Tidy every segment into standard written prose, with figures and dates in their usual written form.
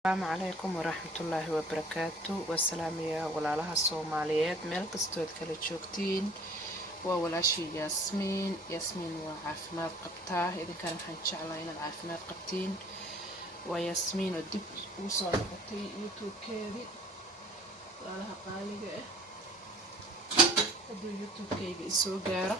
السلام عليكم ورحمة الله وبركاته. والسلام يا ولالها الصوماليات ميل كستود كلا جوجتين وولاشي ياسمين وعافماد قبتاه إذا كان waxaan jeclahay inaad caafimaad qabtiin waa yasmiin oo dib u soo noqotay youtube-keedii walaalaha qaaliga ah hadduu youtube-keyga isoo gaaro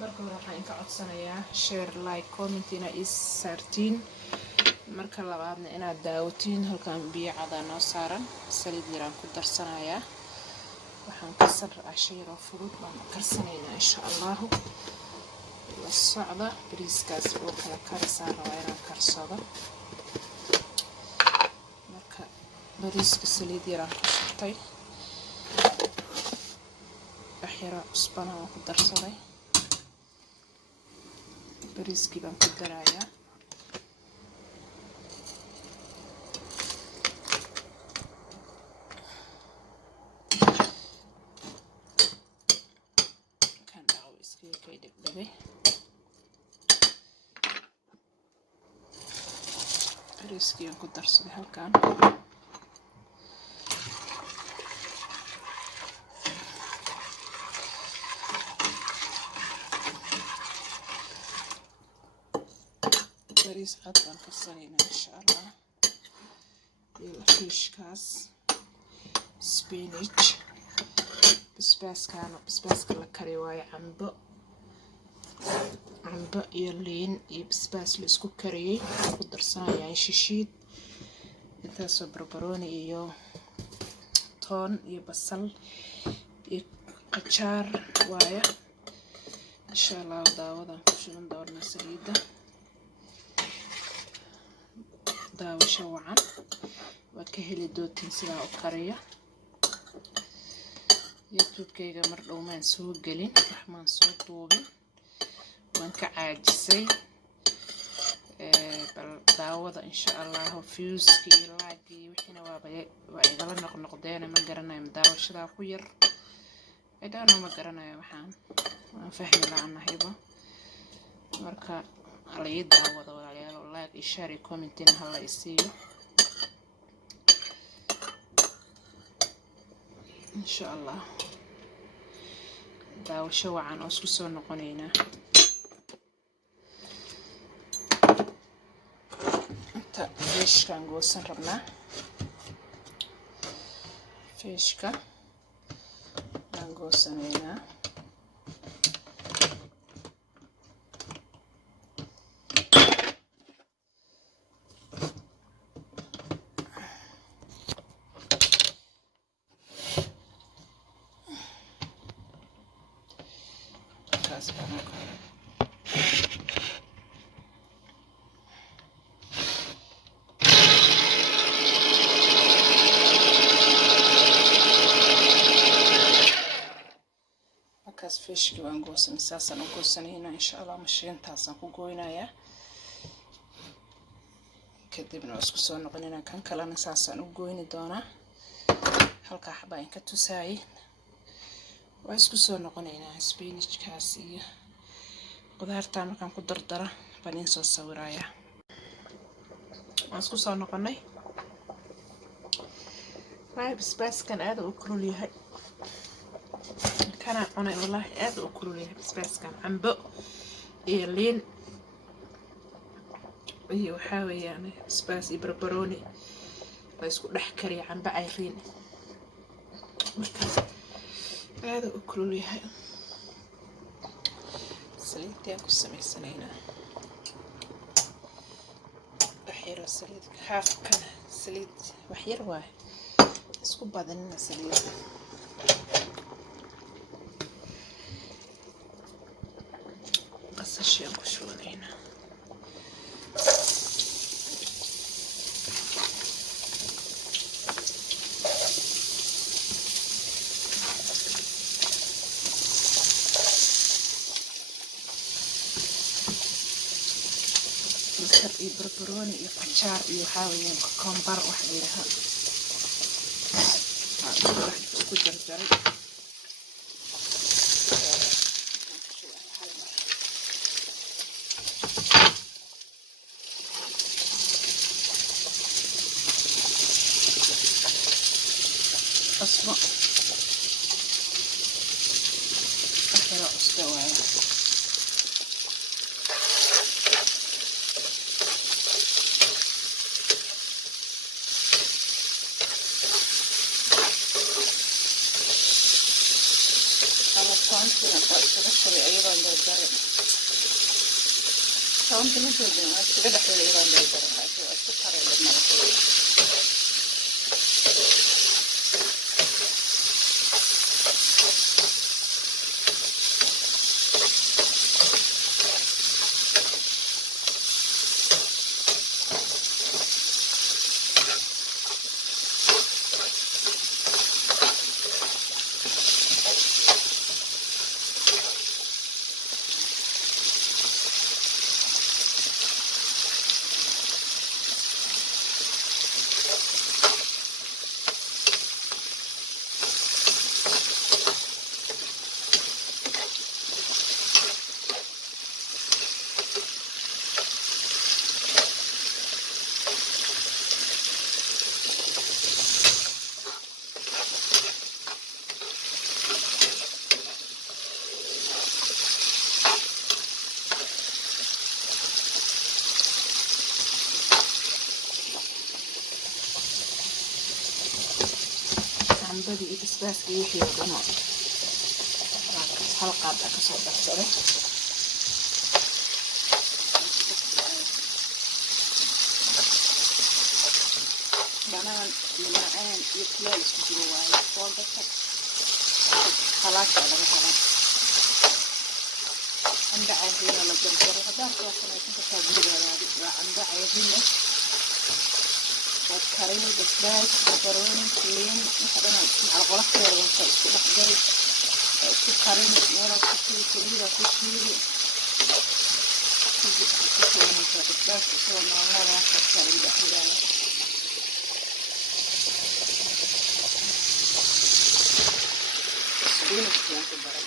marka hore waxaan inka codsanayaa share like comment inaa ii saartiin marka labaadna inaad daawatiin halkan biyo cada noo saaran saliid yaraan ku darsanayaa waxaan ka sarcashiiro fudud baan karsanaynaa insha allahu la socda bariiskaas oo kala karisaan rabaa inaan karsado marka bariiska saliid yaraan ku shubtay waxyaro cusbana waan ku darsaday bariiskii baan ku darayaa bariiskii aan ku darsaday halkan bariis cad baan karsanaynaa insha allah iyo fiishkaas spinach basbaaska la kari waayo cambo iyo liin iyo basbaas la isku kariyay ku darsanayaa shishiid intaasoo barbarooni iyo toon iyo basal iyo qajaar waaye insha allah daawadan ku shuban doonaa saliida daawasho wacan waad ka heli doontiin sidaa u kariya youtube-keyga mar dhow maan soo gelin waxmaan soo duubin waan ka caajisay bal daawada insha allahu viewski iyo like wixiina waa igala noqnoqdeena ma garanayo daawashadaa ku yar idhaano ma garanayo waan fahmi la-aanahayba marka hala ii daawada walaalayaal like iyo share iyo commentina hala isiiyo insha allah daawasho wacan oo isku soo noqonaynaa fiishkaan goosan rabnaa fiishka aan goosanaynaa kaas baan fiishki waan goosan saasaan u goosanaynaa insha allah mashiintaasaan ku gooynayaa kadibna waa isku soo noqonaynaa kan kalena saasaan u gooyni doonaa halkaa xabaa inka tusaayay waa isku soo noqonaynaa spinachkaas iyo qudaartaa markaan ku dardara baan in soo sawirayaa waan isku soo noqonay basbaaskan aad u kulul yahay كان أنا والله أذ أكل ليه بس كان عنبو لين وحاوي يعني بس بربروني بس كل حكري عن بعيرين هذا أكل ليه سليد ياكل سمي سنينا وحير سليد حاف كان سليد وحير واحد اسكو بعدين سليد الشيء مشونينا بصر بربروني قشار يحاول كومبر وحديها راح تسكت جرجري cusbo waxyaro cusbo waaye شبشبي أيضا بالجرم كون تنزل ما تقدر تقول أيضا بالجرم لكن السكر اللي بنحطه بدي إسباس كيف يقدمه حلقة بأكسر بكسره بنان لمعان يكلال سجلوا واي فول بكت خلاص على مثلا عند عايزين على الجرجر هذا كوسنا يكون كتابي هذا عند عايزين كاريني بسباس مكرونة كلين مثلا على غلط كده ونسوي كل حاجة كاريني ولا كتير كلية كتير تجيب كتير من بسباس وسوى ما لا كتير اللي بحلاه سبين كتير كبار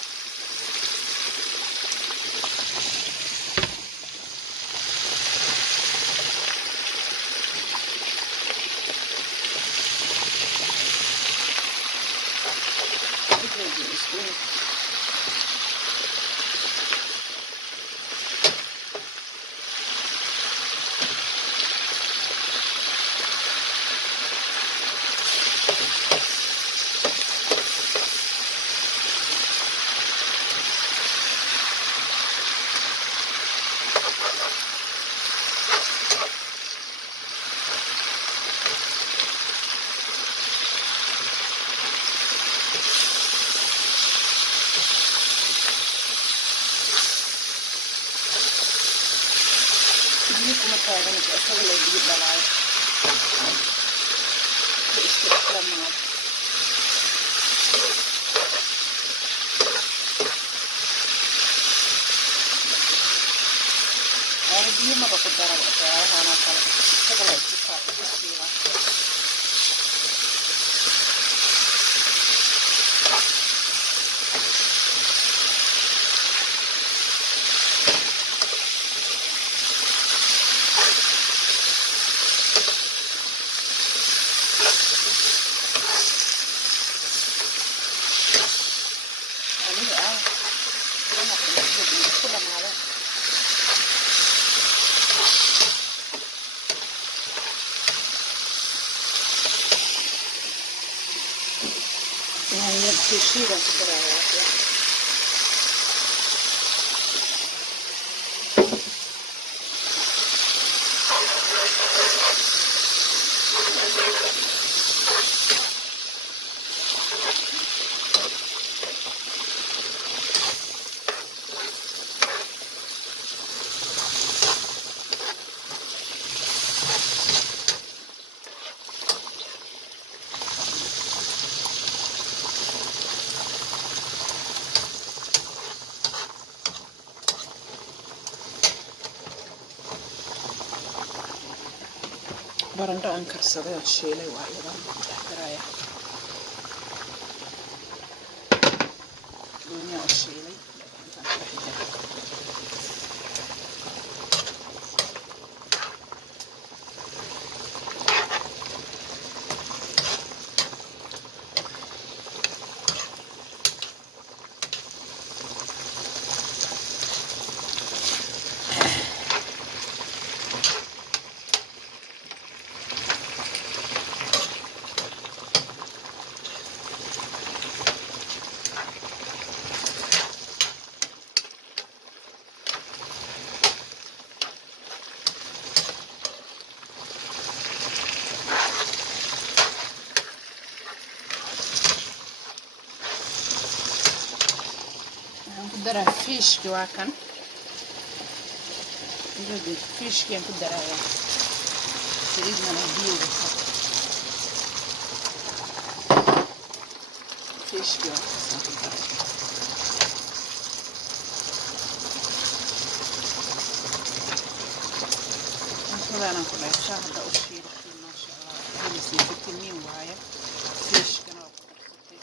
هذا نتأكد اللي بيجيب للعيش بإستخدام النار عربية ما بقدر أقدرها أنا شغلة اتفاق كثيرة يعني يبكي شيء بس برايا برندو aan karsaday oo shiilay waa idan daraaya dunya oo shiilay daraa fiishki waa kan fiishkiaan ku darayaa saliid malaha biyo wata fiishki waa kasaan ku daray cuntadaanan ku dhayshaa hadda u shiidatay maasha allah helisay fitamiin waaye fiishkana waa ku darsatay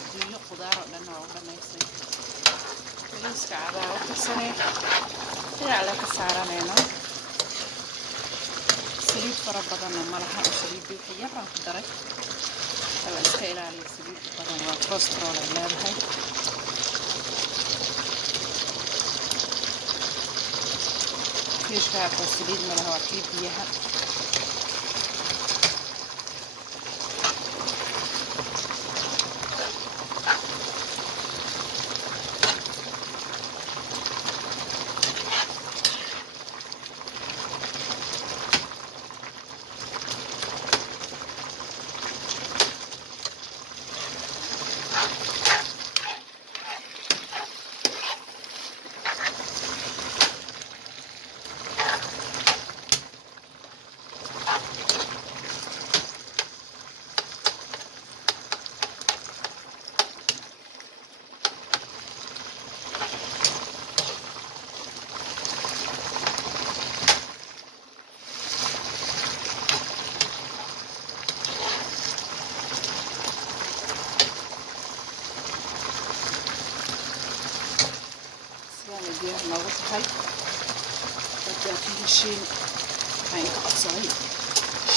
adduunyo qudaar oo dhan waa u dhamaysay bariiska cadaa u karsanay dhinac le ka saaranayno saliid fara badanna malaha oo saliid wixii yaraan ku daray hala iska ilaaliya saliid badan waa cholesterol ay leedahay fiishka oo saliid malaha waa kii biyaha diyaar noogu tahay dadkaa ku heshiin waxaan ka codsaday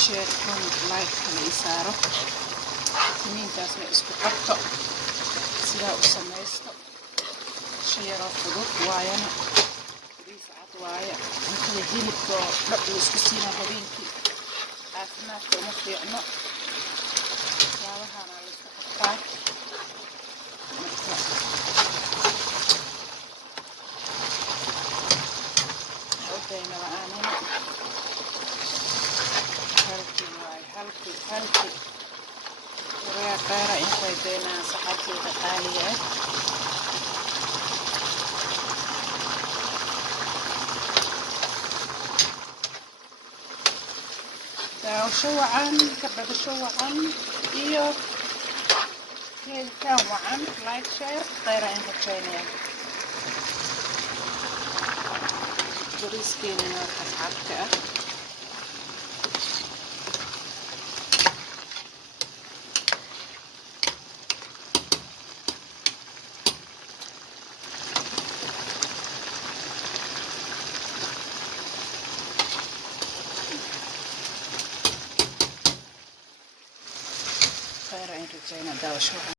sheer comment like hala ii saaro fitamiinkaasna isku qabto sidaa u samaysto shay yaroo fudud waayana bariis cad waaye cuntada hilibka oo dhab la isku siinaa habeenkii caafimaadka uma fiicno waxyaabahaana la isku qabtaa marka la'aanina halkii wareer dheera intay beenaan saxaabteyda qaaliga ah daawasho wacan ka badasho wacan iyo heelitaan wacan like share dheera inta keenaya bariiskeenana waa xadxadka ah khayra in rajayna daawasho